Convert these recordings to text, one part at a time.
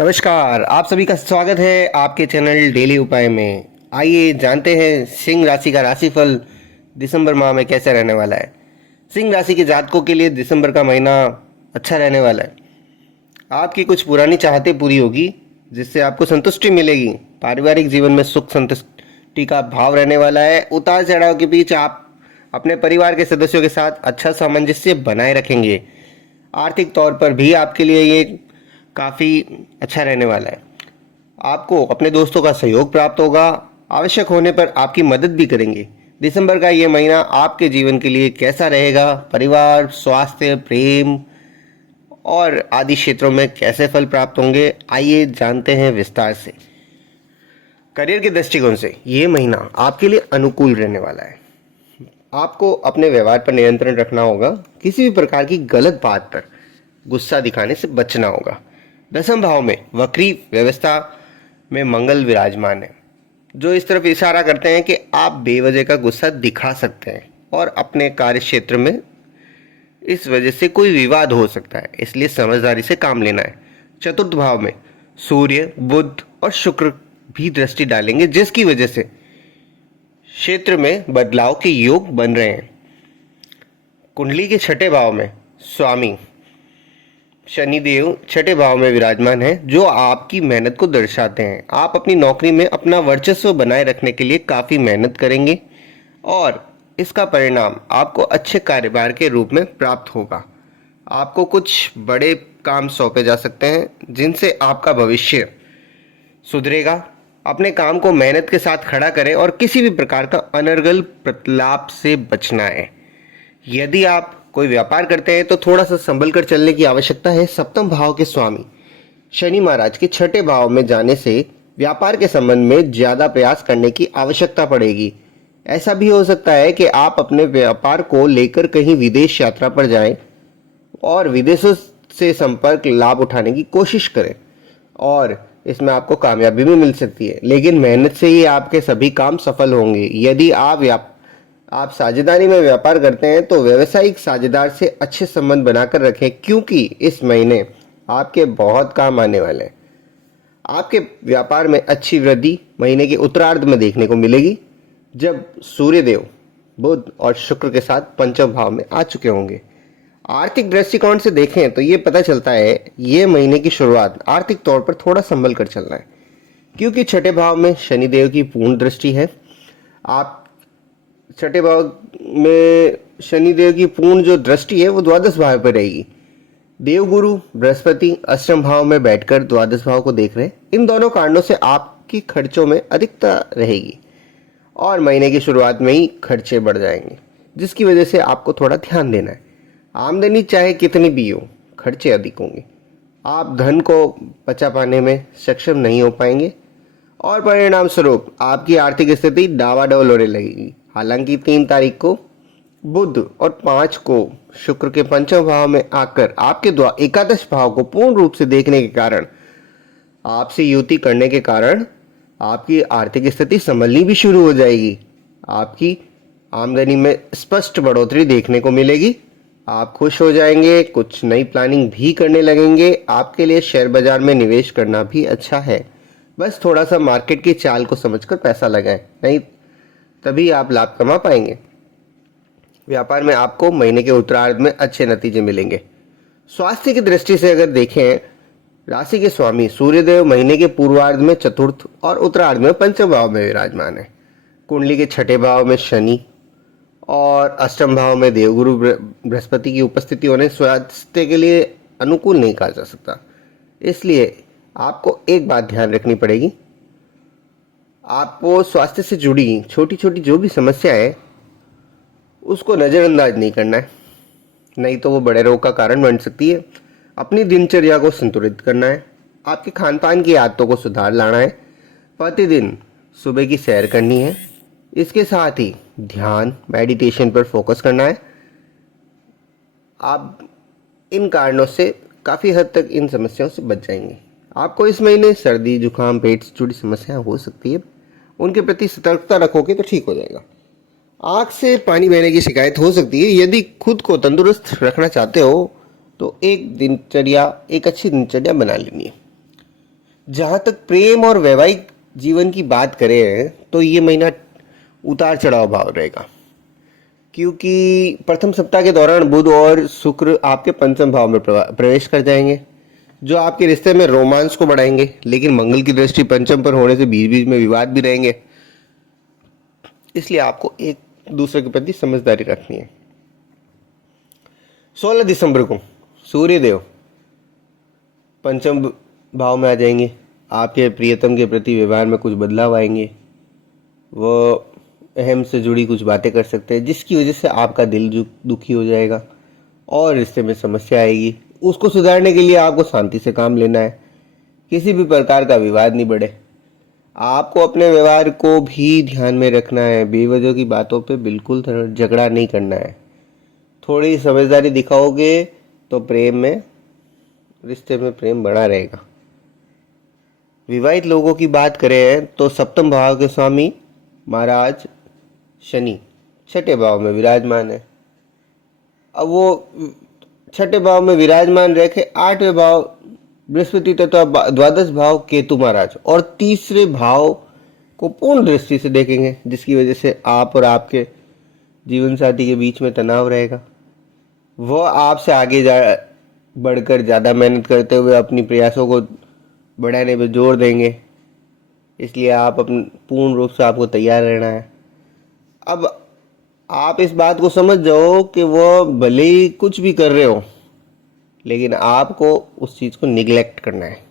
नमस्कार, आप सभी का स्वागत है आपके चैनल डेली उपाय में। आइए जानते हैं सिंह राशि का राशिफल दिसंबर माह में कैसा रहने वाला है। सिंह राशि के जातकों के लिए दिसंबर का महीना अच्छा रहने वाला है। आपकी कुछ पुरानी चाहतें पूरी होगी, जिससे आपको संतुष्टि मिलेगी। पारिवारिक जीवन में सुख संतुष्टि का भाव रहने वाला है। उतार चढ़ाव के बीच आप अपने परिवार के सदस्यों के साथ अच्छा सामंजस्य बनाए रखेंगे। आर्थिक तौर पर भी आपके लिए ये काफ़ी अच्छा रहने वाला है। आपको अपने दोस्तों का सहयोग प्राप्त होगा। आवश्यक होने पर आपकी मदद भी करेंगे। दिसंबर का ये महीना आपके जीवन के लिए कैसा रहेगा, परिवार, स्वास्थ्य, प्रेम और आदि क्षेत्रों में कैसे फल प्राप्त होंगे, आइए जानते हैं विस्तार से। करियर के दृष्टिकोण से ये महीना आपके लिए अनुकूल रहने वाला है। आपको अपने व्यवहार पर नियंत्रण रखना होगा। किसी भी प्रकार की गलत बात पर गुस्सा दिखाने से बचना होगा। दसम भाव में वक्री व्यवस्था में मंगल विराजमान है, जो इस तरफ इशारा करते हैं कि आप बेवजह का गुस्सा दिखा सकते हैं और अपने कार्य क्षेत्र में इस वजह से कोई विवाद हो सकता है, इसलिए समझदारी से काम लेना है। चतुर्थ भाव में सूर्य, बुध और शुक्र भी दृष्टि डालेंगे, जिसकी वजह से क्षेत्र में बदलाव के योग बन रहे हैं। कुंडली के छठे भाव में स्वामी शनिदेव छठे भाव में विराजमान है, जो आपकी मेहनत को दर्शाते हैं। आप अपनी नौकरी में अपना वर्चस्व बनाए रखने के लिए काफ़ी मेहनत करेंगे और इसका परिणाम आपको अच्छे कार्यभार के रूप में प्राप्त होगा। आपको कुछ बड़े काम सौंपे जा सकते हैं, जिनसे आपका भविष्य सुधरेगा। अपने काम को मेहनत के साथ खड़ा करें और किसी भी प्रकार का अनर्गल प्रलाप से बचना है। यदि आप कोई व्यापार करते हैं तो थोड़ा सा संभल कर चलने की आवश्यकता है। सप्तम भाव के स्वामी शनि महाराज के छठे भाव में जाने से व्यापार के संबंध में ज्यादा प्रयास करने की आवश्यकता पड़ेगी। ऐसा भी हो सकता है कि आप अपने व्यापार को लेकर कहीं विदेश यात्रा पर जाएं और विदेशों से संपर्क लाभ उठाने की कोशिश करें, और इसमें आपको कामयाबी भी मिल सकती है, लेकिन मेहनत से ही आपके सभी काम सफल होंगे। यदि आप साझेदारी में व्यापार करते हैं तो व्यवसायिक साझेदार से अच्छे संबंध बनाकर रखें, क्योंकि इस महीने आपके बहुत काम आने वाले हैं। आपके व्यापार में अच्छी वृद्धि महीने के उत्तरार्ध में देखने को मिलेगी, जब सूर्यदेव बुध और शुक्र के साथ पंचम भाव में आ चुके होंगे। आर्थिक दृष्टिकोण से देखें तो ये पता चलता है ये महीने की शुरुआत आर्थिक तौर पर थोड़ा संभल कर चलना है, क्योंकि छठे भाव में शनिदेव की पूर्ण दृष्टि है। आप छठे भाव में शनिदेव की पूर्ण जो दृष्टि है वो द्वादश भाव पर रहेगी। देवगुरु बृहस्पति अष्टम भाव में बैठकर द्वादश भाव को देख रहे हैं। इन दोनों कारणों से आपकी खर्चों में अधिकता रहेगी और महीने की शुरुआत में ही खर्चे बढ़ जाएंगे, जिसकी वजह से आपको थोड़ा ध्यान देना है। आमदनी चाहे कितनी भी हो, खर्चे अधिक होंगे। आप धन को बचा पाने में सक्षम नहीं हो पाएंगे और परिणाम स्वरूप आपकी आर्थिक स्थिति डावाडोल होने लगेगी। हालांकि 3 तारीख को बुध और 5 को शुक्र के पंचम भाव में आकर आपके द्वारा एकादश भाव को पूर्ण रूप से देखने के कारण, आपसे युति करने के कारण आपकी आर्थिक स्थिति संभलनी भी शुरू हो जाएगी। आपकी आमदनी में स्पष्ट बढ़ोतरी देखने को मिलेगी। आप खुश हो जाएंगे, कुछ नई प्लानिंग भी करने लगेंगे। आपके लिए शेयर बाजार में निवेश करना भी अच्छा है। बस थोड़ा सा मार्केट की चाल को समझकर पैसा लगाएं, नहीं तभी आप लाभ कमा पाएंगे। व्यापार में आपको महीने के उत्तरार्ध में अच्छे नतीजे मिलेंगे। स्वास्थ्य की दृष्टि से अगर देखें, राशि के स्वामी सूर्यदेव महीने के पूर्वार्ध में चतुर्थ और उत्तरार्ध में पंचम भाव में विराजमान है। कुंडली के छठे भाव में शनि और अष्टम भाव में देवगुरु बृहस्पति की उपस्थिति होने स्वास्थ्य के लिए अनुकूल नहीं कहा जा सकता। इसलिए आपको एक बात ध्यान रखनी पड़ेगी, आपको स्वास्थ्य से जुड़ी छोटी छोटी जो भी समस्या है उसको नज़रअंदाज नहीं करना है, नहीं तो वो बड़े रोग का कारण बन सकती है। अपनी दिनचर्या को संतुलित करना है। आपके खान पान की आदतों को सुधार लाना है। प्रतिदिन सुबह की सैर करनी है। इसके साथ ही ध्यान मेडिटेशन पर फोकस करना है। आप इन कारणों से काफ़ी हद तक इन समस्याओं से बच जाएंगे। आपको इस महीने सर्दी, जुकाम, पेट से जुड़ी समस्याएं हो सकती है, उनके प्रति सतर्कता रखोगे तो ठीक हो जाएगा। आँख से पानी बहने की शिकायत हो सकती है। यदि खुद को तंदुरुस्त रखना चाहते हो तो एक अच्छी दिनचर्या बना लेनी है। जहाँ तक प्रेम और वैवाहिक जीवन की बात करें तो ये महीना उतार चढ़ाव भाव रहेगा, क्योंकि प्रथम सप्ताह के दौरान बुध और शुक्र आपके पंचम भाव में प्रवेश कर जाएंगे, जो आपके रिश्ते में रोमांस को बढ़ाएंगे। लेकिन मंगल की दृष्टि पंचम पर होने से बीच बीच में विवाद भी रहेंगे, इसलिए आपको एक दूसरे के प्रति समझदारी रखनी है। 16 दिसंबर को सूर्यदेव पंचम भाव में आ जाएंगे। आपके प्रियतम के प्रति व्यवहार में कुछ बदलाव आएंगे। वो अहम से जुड़ी कुछ बातें कर सकते हैं, जिसकी वजह से आपका दिल दुखी हो जाएगा और रिश्ते में समस्या आएगी। उसको सुधारने के लिए आपको शांति से काम लेना है। किसी भी प्रकार का विवाद नहीं बढ़े। आपको अपने व्यवहार को भी ध्यान में रखना है। बेवजह की बातों पे बिल्कुल झगड़ा नहीं करना है। थोड़ी समझदारी दिखाओगे तो रिश्ते में प्रेम बना रहेगा। विवाहित लोगों की बात करें तो सप्तम भाव के स्वामी महाराज शनि छठे भाव में विराजमान है। अब वो छठे भाव में विराजमान रह के आठवें भाव बृहस्पति तथा द्वादश भाव केतु महाराज और तीसरे भाव को पूर्ण दृष्टि से देखेंगे, जिसकी वजह से आप और आपके जीवन साथी के बीच में तनाव रहेगा। वह आपसे आगे बढ़कर ज़्यादा मेहनत करते हुए अपनी प्रयासों को बढ़ाने पर जोर देंगे, इसलिए आप पूर्ण रूप से आपको तैयार रहना है। अब आप इस बात को समझ जाओ कि वो भले ही कुछ भी कर रहे हो, लेकिन आपको उस चीज़ को निगलेक्ट करना है।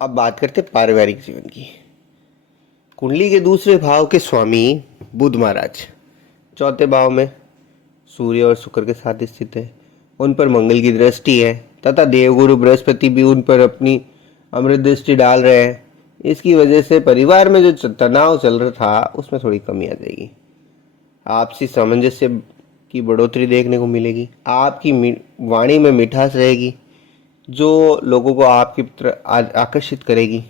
अब बात करते पारिवारिक जीवन की। कुंडली के दूसरे भाव के स्वामी बुध महाराज चौथे भाव में सूर्य और शुक्र के साथ स्थित है। उन पर मंगल की दृष्टि है तथा देवगुरु बृहस्पति भी उन पर अपनी अमृत दृष्टि डाल रहे हैं। इसकी वजह से परिवार में जो तनाव चल रहा था उसमें थोड़ी कमी आ जाएगी। आपसी सामंजस्य की बढ़ोतरी देखने को मिलेगी। आपकी वाणी में मिठास रहेगी, जो लोगों को आपकी तरफ आकर्षित करेगी।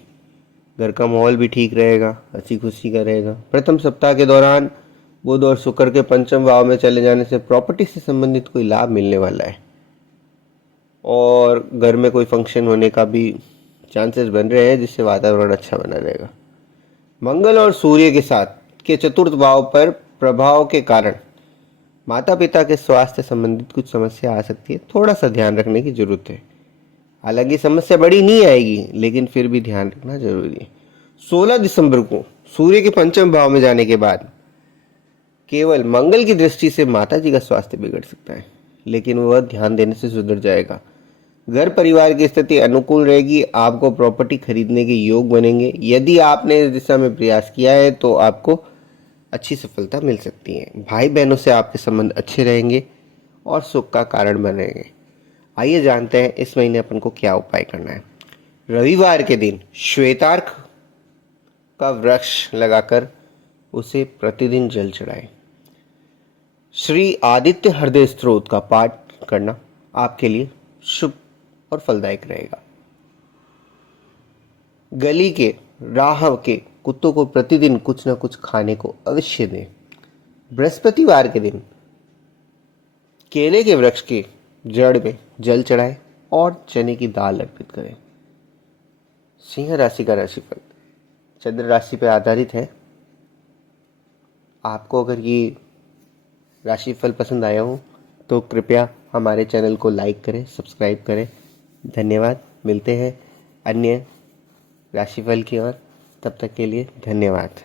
घर का माहौल भी ठीक रहेगा, हंसी खुशी का रहेगा। प्रथम सप्ताह के दौरान बुध और शुक्र के पंचम भाव में चले जाने से प्रॉपर्टी से संबंधित कोई लाभ मिलने वाला है और घर में कोई फंक्शन होने का भी चांसेस बन रहे हैं, जिससे वातावरण अच्छा बना रहेगा। मंगल और सूर्य के साथ के चतुर्थ भाव पर प्रभाव के कारण माता पिता के स्वास्थ्य संबंधित कुछ समस्या आ सकती है। थोड़ा सा ध्यान रखने की जरूरत है। हालांकि समस्या बड़ी नहीं आएगी, लेकिन फिर भी ध्यान रखना जरूरी है। 16 दिसंबर को सूर्य के पंचम भाव में जाने के बाद केवल मंगल की दृष्टि से माता जी का स्वास्थ्य बिगड़ सकता है, लेकिन वह ध्यान देने से सुधर जाएगा। घर परिवार की स्थिति अनुकूल रहेगी। आपको प्रॉपर्टी खरीदने के योग बनेंगे। यदि आपने इस दिशा में प्रयास किया है तो आपको अच्छी सफलता मिल सकती है। भाई बहनों से आपके संबंध अच्छे रहेंगे और सुख का कारण बनेंगे। आइए जानते हैं इस महीने अपन को क्या उपाय करना है। रविवार के दिन श्वेतार्क का वृक्ष लगाकर उसे प्रतिदिन जल चढ़ाएं। श्री आदित्य हृदय स्तोत्र का पाठ करना आपके लिए शुभ और फलदायक रहेगा। गली के राह के कुत्तों को प्रतिदिन कुछ न कुछ खाने को अवश्य दें। बृहस्पतिवार के दिन केले के वृक्ष के जड़ में जल चढ़ाएं और चने की दाल अर्पित करें। सिंह राशि का राशिफल चंद्र राशि पर आधारित है। आपको अगर ये राशिफल पसंद आया हो तो कृपया हमारे चैनल को लाइक करें, सब्सक्राइब करें। धन्यवाद। मिलते हैं अन्य राशिफल की ओर। तब तक के लिए धन्यवाद।